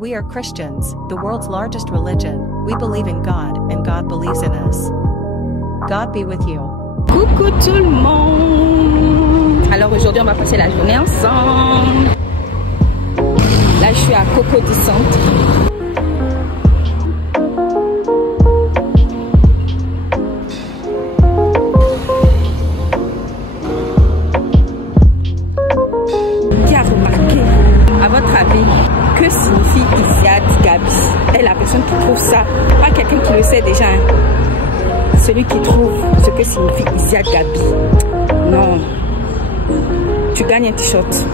We are Christians, the world's largest religion. We believe in God, and God believes in us. God be with you. Coucou tout le monde. Alors aujourd'hui on va passer la journée ensemble. Là je suis à Cocody Centre. Qui a remarqué, à votre avis, que signifie Isiad Gabi? Et la personne qui trouve ça, pas quelqu'un qui le sait déjà, hein. Celui qui trouve ce que signifie Isiad Gabi. Non, tu gagnes un t-shirt.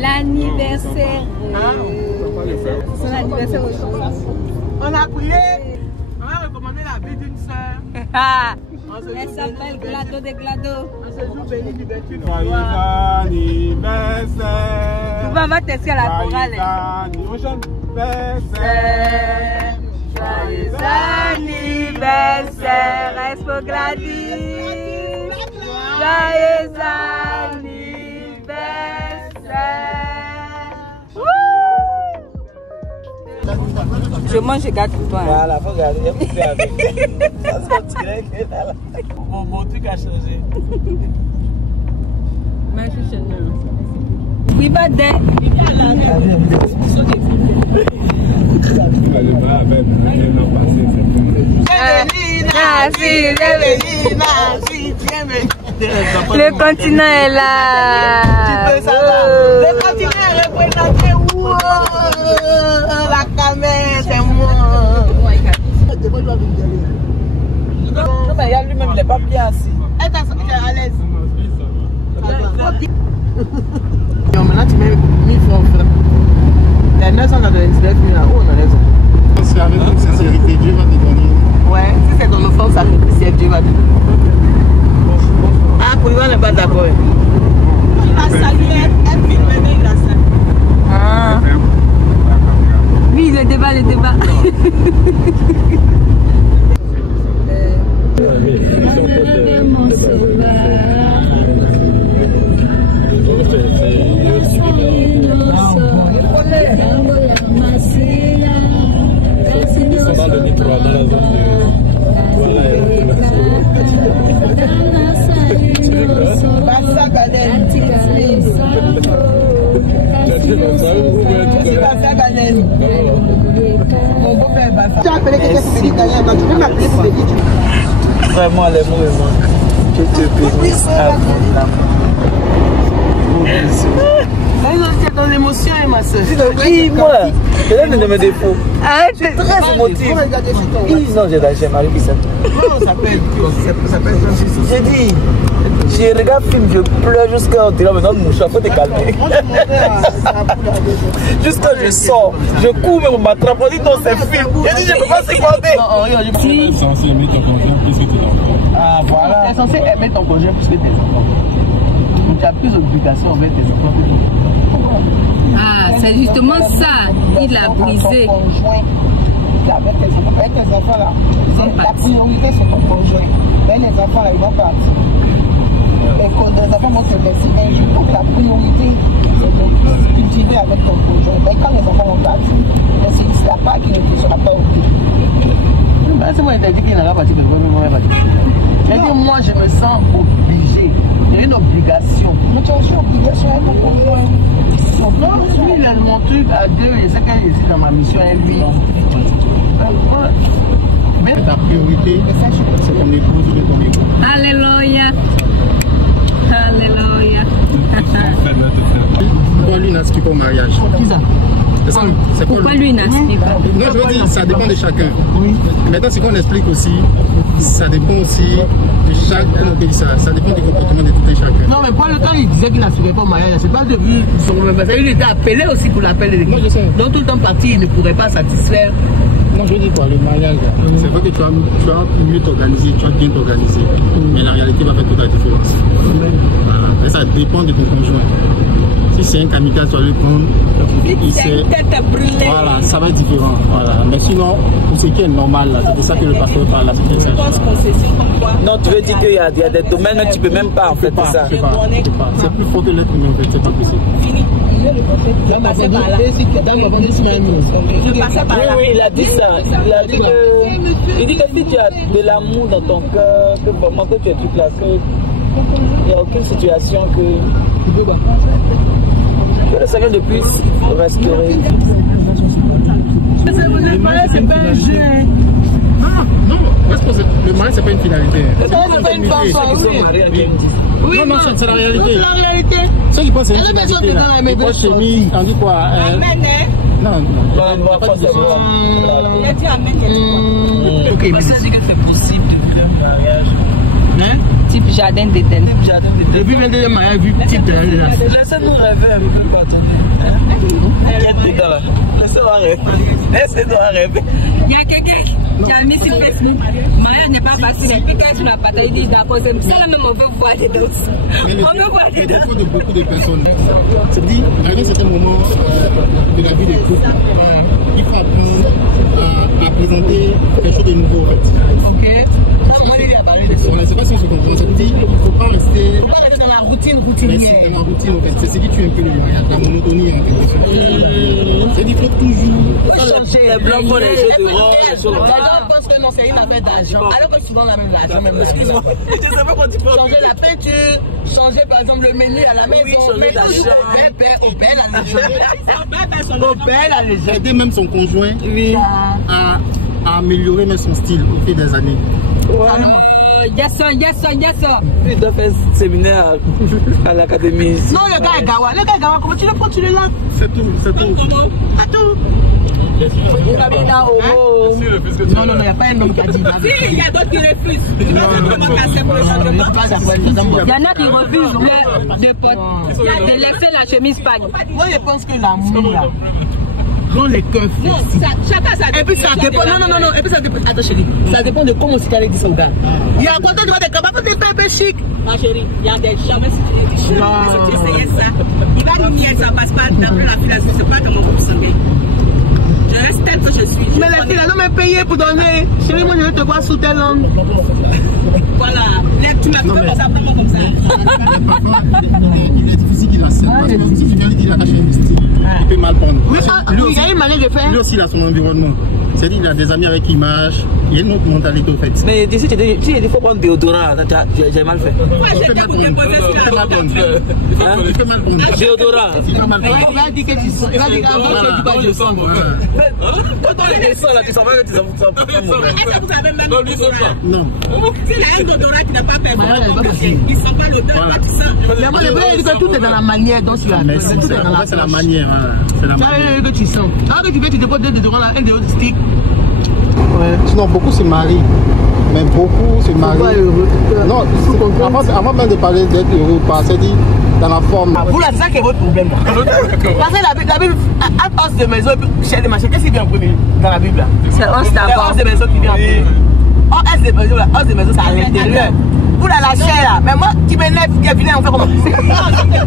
L'anniversaire. Son anniversaire aujourd'hui. On a prié. On a recommandé la vie d'une soeur. Elle s'appelle Glado de Glado. On se joue béni du 28. Joyeux anniversaire. Tu vas tester la chorale. Joyeux anniversaire, Expo Gladys. Joyeux anniversaire. Je mange, je garde pour toi. Voilà, faut garder, il y a plus avec. Ça se dirait que là. Mon truc a changé. Merci Seigneur. Oui, va dès. Le continent est là. Le continent est représenté où? La caméra, c'est moi. Non, mais il y a lui-même, il n'est pas bien assis. Elle est à l'aise. Maintenant, tu mets 1000 francs. Les 999 000 là, où on enlève ça? C'est avec toute sincérité, Dieu va te donner. Ouais, si c'est dans le fond, ça fait plaisir, Dieu va te donner. Ah, pour lui, on n'est pas d'accord. Il a salué, elle filme, mais il a salué. Ah. Oui, le débat, le débat. Mon sauveur. Vraiment, les mots me manquent. Je te bénisse à c'est dans l'émotion, ma soeur. Oui, moi, c'est l'un de mes défauts. Je suis très émotif. Non, j'ai Marie Bissette. Non, ça s'appelle j'ai dit, je regarde film, je pleure jusqu'à on dirait maintenant mon chat, faut te calmer. Jusqu'à je sors, je cours, mais on m'attrape, on dit non, c'est film. Je dis, je ne peux pas supporter. Tu es censé aimer ton conjoint plus que tes enfants. Ah, voilà. Tu es censé aimer ton conjoint plus que tes enfants. Tu as plus d'obligations envers tes enfants. Ah, c'est justement ça qu'il a brisé. Avec tes enfants là, la priorité c'est ton conjoint. Mais les enfants là, ils vont partir. Les enfants vont se décider. Donc la priorité c'est de cultiver avec ton conjoint. Mais quand les enfants vont partir, c'est la part qui ne sera pas occupée. C'est moi qui t'ai dit qu'il n'aura pas parti, mais moi je me sens obligé. Il y a une obligation. Mais tu as aussi une obligation avec ton conjoint. Non, lui, il a mon truc à deux, je sais qu'il est dans ma mission et lui. Mais ta priorité, c'est ton épouse ou ton époux. Alléluia. Alléluia. Pourquoi lui n'aspire pas au mariage? Pourquoi lui n'aspire pas? Non, je veux dire, ça dépend de chacun. Oui. Maintenant, ce qu'on explique aussi, ça dépend aussi de chaque. Comment on dit ça? Ça dépend du comportement de tout et chacun. Non, mais pour le temps, il disait qu'il n'aspirait pas au mariage. C'est pas devenu son même. Il était appelé aussi pour l'appel de l'église. Je sais. Donc, tout le temps parti, il ne pourrait pas satisfaire. Non, je veux dire quoi, le mariage, c'est vrai que tu vas mieux t'organiser, tu vas bien t'organiser. Mais la réalité va faire toute la différence. Voilà. Et ça dépend de ton conjoint. Si c'est un kamikaze, tu vas le prendre. Voilà, ça va être différent. Voilà. Mais sinon, pour ce qui est normal, c'est pour ça que le pasteur parle là. Je pense qu'on sait non, tu veux dire qu'il y a des domaines où tu ne peux même pas en fait ça. C'est plus fort que l'être humain, c'est pas possible. Je passais par là. Je passais par là. Oui, il a dit ça. Il dit que si tu as de l'amour dans ton cœur, que vraiment que tu es classé, il n'y a aucune situation que le Seigneur ne puisse restaurer. Le mariage, c'est pas un jeu. Non, le mariage, c'est pas une finalité. Le mariage, c'est pas une fanfare. Oui, non, c'est la réalité. C'est la réalité. Ceux qui pensent que c'est une finalité, ils pensent chenille, on dit quoi Amen, hein? Non, non, pas de ça. Il a dit amen. Ok, mais c'est que c'est possible de créer un mariage. Hein? Type jardin d'Éden. Depuis 22 mariage, vu type de laissez-nous rêver un peu, quoi, attendez. Laissez-nous rêver. Laissez-nous rêver. Il y a quelqu'un qui a mis sur Facebook. Mariage n'est pas facile. Il peut être sur la bataille, il dit d'accord. C'est ça, même on veut voir des danses. On veut voir des danses. De beaucoup de personnes. C'est-à-dire, à un certain moment de la vie des couples, il faut apprendre à présenter quelque chose de nouveau, en fait. Ok. Voilà, c'est pas si on se comprend. Ça veut dire qu'il ne faut pas rester Dans la routine. dans la routine, en fait. C'est ce qui tue un peu le mariage, la monotonie, en fait. C'est-à-dire qu'il faut toujours changer les blancs pour les jeux de rôle. Les gens pensent que non, c'est une affaire d'argent. Alors que souvent, la même l'argent. Excuse-moi, je ne sais pas quand tu peux Changer la peinture, changer par exemple le menu à la maison. Oui, changer la chambre. aider même son conjoint à améliorer même son style au fil des années. Yes, sir. Il doit faire un séminaire à l'académie. Non, le gars est gawa. Comment tu le prends, tu le lances? C'est tout. À tout. Non, il n'y a pas un homme qui a dit. Si, il y a d'autres qui refusent. Il y en a qui refusent de laisser la chemise pagne. Moi, je pense que l'amour, là, dans les cœurs Chacun ça. Et puis ça dépend. Non. Et puis ça dépend. Attends, chérie. Ça dépend de comment tu allais dire ça au gars. Il y a un côté de des cabanes, des un peu chic. Ma chérie, il y a des jamais si tu essayes ça. Il va nous nier, ça passe pas d'après la filiation. C'est pas comment vous savez. Je respecte ce que je suis. Mais les filles, non, mais payé pour donner. Chérie, moi, je vais te voir sous tes langues. Voilà. Tu m'as fait passer après moi comme ça. Il est difficile qu'il a ça. Parce que si tu viens dire qu'il a caché une style, il peut mal prendre. Oui, il y a une manière de faire. Lui aussi, il a son environnement. C'est-à-dire qu'il a des amis avec qui il marche. Il y a une autre mentalité au fait. Mais d'ici, tu dis il faut prendre déodorant. J'ai mal fait. Moi, j'étais pour te poser ça. Il peut mal prendre. Déodorant. Il va dire que tu sens. Il va dire que tu sens. Quand on descend là, tu sens pas que tu sens. Est-ce que vous avez même Non. S'il a un déodorant qui n'a pas perdu, il ne sent pas l'odeur, tu sens. Mais moi, je dis que tout est dans la manière dont tu as. Mais c'est la manière. C'est la manière. Que tu sens. Alors que tu veux, tu déposes deux déodorants là, un déodorant stick. Sinon, beaucoup se marient. Mais beaucoup se marient. Non, avant même de parler d'être heureux, c'est dit dans la forme. Vous là, c'est ça qui est votre problème. Parce que la Bible, entre os de maison et chair de machin, qu'est-ce qui vient en premier dans la Bible? C'est os d'abord. C'est os de maison qui vient en premier. Os de maison, c'est à l'intérieur. Vous là, la chair là. Mais moi, tu m'énerves, tu viens en faire comment? Non, s'il te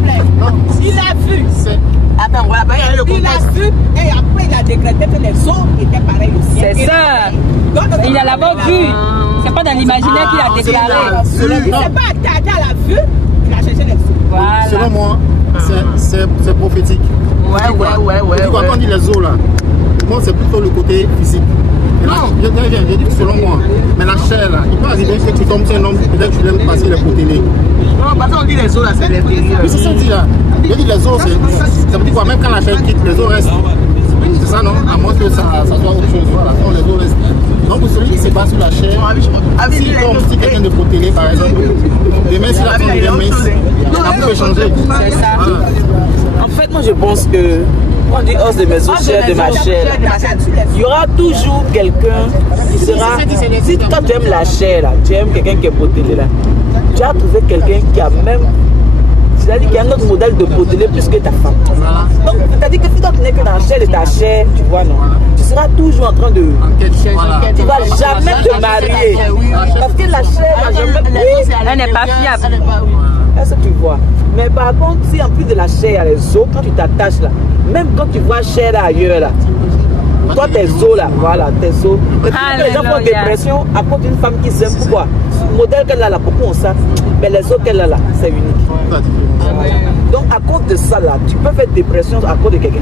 plaît. Il a vu. Attends, voilà, il a vu et après il a décrété que les eaux étaient pareilles aussi. C'est ça. Il a d'abord vu. C'est pas dans l'imaginaire qu'il a déclaré. Il s'est pas attardé à la vue, il a cherché les eaux. Voilà. Selon moi, c'est prophétique. Ouais. Quand on dit les eaux là, moi c'est plutôt le côté physique. Non, je dis que selon moi, mais la chair là, il peut arriver que tu tombes sur un homme, peut-être que tu l'aimes parce qu'il est protégé. Non, parce qu'on dit les eaux là, c'est l'intérieur. Mais c'est ça dit là. Je dis les os, ça veut dire quoi? Même quand la chair quitte, les os restent. C'est ça non? À moins que ça soit autre chose. Voilà, les os restent. Donc pour celui qui se base sur la chair, si quelqu'un de protégé par exemple, demain si la femme devient mince, ça peut changer. C'est ça. En fait, moi je pense que quand on dit os de maison, chair de ma chair, il y aura toujours quelqu'un qui sera. Si toi tu aimes la chair, là, tu aimes quelqu'un qui est protégé là, tu as trouvé quelqu'un qui a même. C'est-à-dire qu'il y a un autre modèle de protégé plus que ta femme. Donc, c'est-à-dire que si toi tu n'es que dans la chair de ta chair, tu vois, non, tu seras toujours en train de. Tu ne vas jamais te marier. Parce que la chair va jamais. Elle n'est pas fiable. Est-ce que tu vois? Mais par contre, si en plus de la chair, il y a les os, quand tu t'attaches là, même quand tu vois chair là, ailleurs là, toi tes os là, voilà, tes os. Les gens font dépression à cause d'une femme qui s'aime. Pourquoi? modèle qu'elle a là, beaucoup ont ça, mais les autres qu'elle a là, c'est unique. Donc à cause de ça là, tu peux faire dépression à cause de quelqu'un.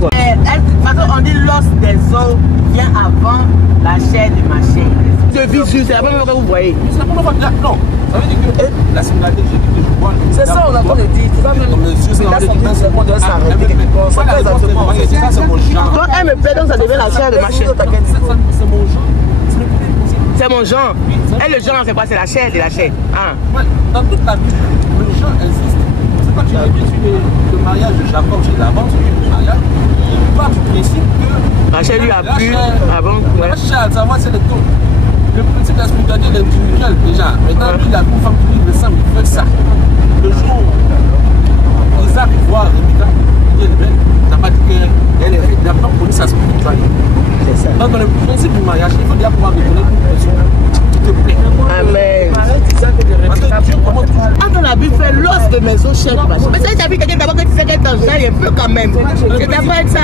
De toute façon, on dit l'os des os vient avant la chair de ma chair. Je vis sur, c'est la première fois que vous voyez. C'est la première fois que non, ça veut dire que la similarité, j'ai dit que je vois. C'est ça, on a pas de dire. Tu vas même monsieur, c'est la on doit s'arrêter quelque part. Ça, c'est mon genre. Donc elle me plaît, donc ça devient la chair de ma chair. C'est mon genre. C'est mon genre. Et le genre, c'est quoi? C'est la chair de la chair. Ah. Ouais, dans toute la vie, le genre existe. C'est quand tu as bien suivi le mariage de Jacob, j'ai d'avance, le mariage. Toi, tu précises que la chair lui a plu. Ah bon? La chair, ça va, c'est le tout. Le principe de la spiritualité est individuel déjà. Maintenant, lui, il a une femme qui dit le sang, il fait ça. Le jour où Isaac voit Rebecca, il dit elle n'a pas dit qu'elle n'a pas connu sa spiritualité. Donc, dans le principe du mariage, il faut déjà pouvoir reconnaître une personne qui te plaît. Amen. Parce que Dieu, comment tu... Quand on a vu faire l'os de mes os chers, mais ça, tu as vu quelqu'un d'abord que tu sais qu'elle t'en il est peu quand même. C'est d'abord avec ça.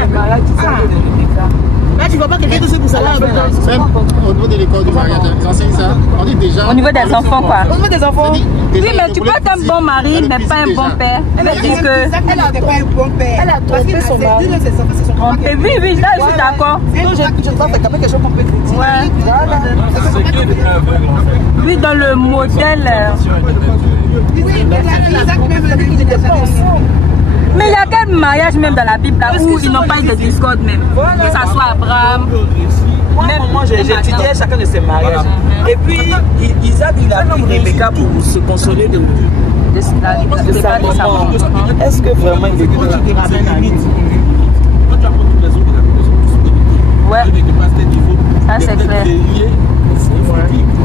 Là, tu vois pas quelqu'un tout ce pour ça là. Même au niveau de l'école du mariage, ils enseignent ça. On dit déjà. Au niveau des enfants, quoi. Au niveau des enfants. Oui, mais tu peux être un bon mari, mais pas un bon père. Elle dit que. Elle n'était pas un bon père. Elle a trompé son mari. Oui, oui, là, je suis d'accord. Je pense que quelque chose qu'on peut critiquer. Ouais. Oui, dans le modèle. Mais il y a quel mariage même dans la Bible là où ils n'ont pas eu de discorde même. Que ça soit Abraham. Même moi j'ai étudié chacun de ses mariages. Et puis Isaac il a pris Rebecca pour se consoler de sa maman. Est-ce que vraiment il est quand tu te ramènes à lui? Quand tu apprends toutes les autres, ouais. Ça c'est clair.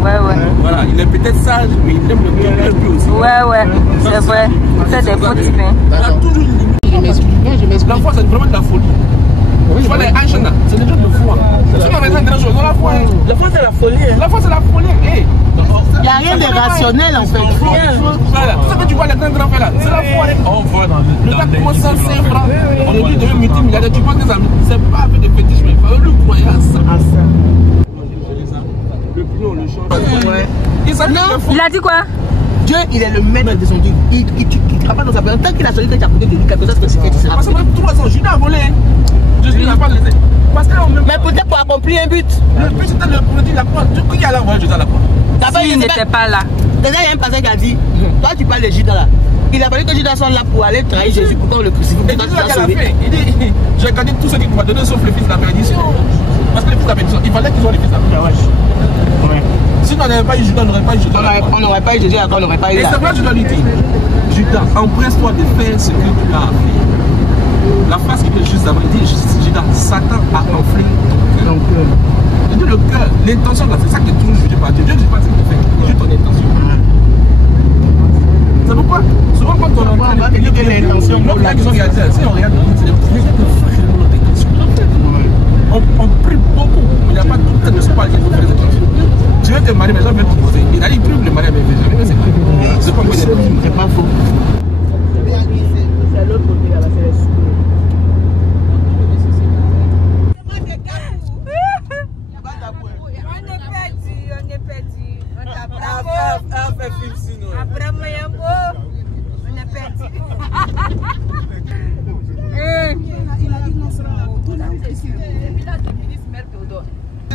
Ouais. Voilà, il est peut-être sage, mais il aime le plus aussi. Ouais, c'est vrai. C'est des fautes. Il a toujours une limite. Je m'explique. La foi, c'est vraiment de la folie. Tu vois les anges là, c'est des gens de foi. Tu vas mettre des choses dans la foi. La foi c'est la folie. La foi c'est la folie. Il n'y a rien de rationnel en fait. Rien. Tout ce que tu vois les grands frères là, c'est la foi. On voit dans le gars commence 105 francs. On lui dit de multimilliardaire. Tu penses que ça c'est pas avec des fétiches, mais il faut le croire à ça. Le plus on le change. Il a dit quoi? Dieu, il est le maître de son Dieu. Il travaille dans sa personne. Tant qu'il a choisi que tu as côté de lui, quelque chose que c'est fait, tu seras. Parce que tout le monde, Judas a volé. Jésus n'a pas laissé. Mais peut-être pour accomplir un but. Le but c'était le produit, la croix. Tout qui allait envoyer Judas à la croix. Il n'était pas là. Déjà, il y a un passage qui a dit, toi tu parles de Judas là. Il a fallu que Judas soit là pour aller trahir Jésus pour qu'on le crucifie. Il dit, j'ai gagné tout ce qu'il m'a donné sauf le fils de la perdition. Parce que le fils de la perdition, il fallait qu'ils soient les fils de la perdition. Si on n'avait pas eu Judas, on n'aurait pas eu Judas. On n'aurait pas eu Jésus, on n'aurait pas eu. Et c'est vrai, Judas lui dit, Judas, empresse-toi de faire ce que tu as fait. La phrase qui vient juste avant, il dit, Judas, Satan a enflé ton cœur. Il dit le cœur, l'intention, c'est ça qui est toujours jugé par Dieu. Dieu ne dit pas ce que tu fais, il juge ton intention. C'est pourquoi, souvent quand on entend les gens qui l'intention, si on regarde, c'est des on prie beaucoup, mais il n'y a pas tout le temps de se parler qu'il faut faire des intentions. Tu veux te marier, mais les gens viennent te poser. Il a dit, prie le mariage, mais c'est pas c'est pas faux. C'est l'autre côté là, c'est les sous. On est perdu. Après Mayambo, on est perdu. Il a dit non seulement tout là.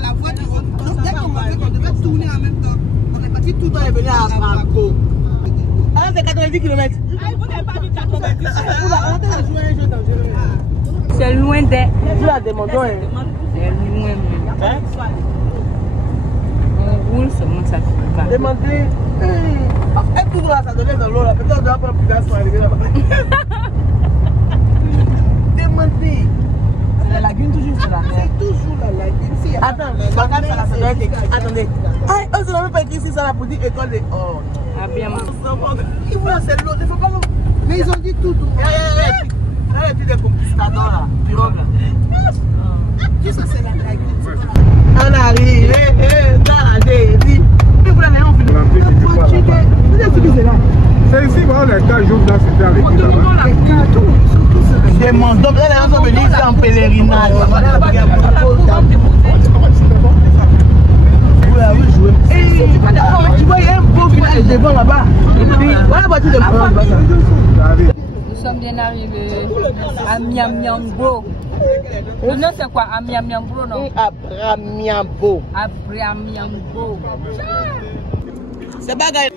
La voie de donc dès qu'on m'a fait qu'on devait tourner en même temps, on est parti tout le temps et venu à Franco. Ah, c'est 90 km. Ah, vous n'avez pas vu 90 km. C'est loin des. Tu l'as demandé. C'est loin. On roule seulement ça fait pas. Demandez. Est-ce que ça donnait dans l'eau là? Peut-être on doit prendre plus pour arriver là-bas. Demandez. C'est la lagune toujours sur la mer. C'est toujours la lagune. Attends, attendez. Ah, on ne même pas écrit ici ça là pour dire école de. Oh. Ah bien. Ils voulaient c'est l'eau, il faut pas l'eau. Mais ils ont dit tout. Là, tu des conquistadors là, pirogue là. Tout ça c'est la lagune. On arrive, dans la dédie. Et vous l'avez envie de c'est ici, voilà, les gars jouent dans cette arrivée là-bas. Demandons, les gens sont venus ici en pèlerinage. là, oui, jouer. Tu vois, il y a un beau village devant là-bas. Et puis, voilà la voiture de France. Nous sommes bien arrivés à Miamiambo. Le nom c'est quoi? Miamiambo, non? Abramiambo. Abramiambo. C'est bagaille.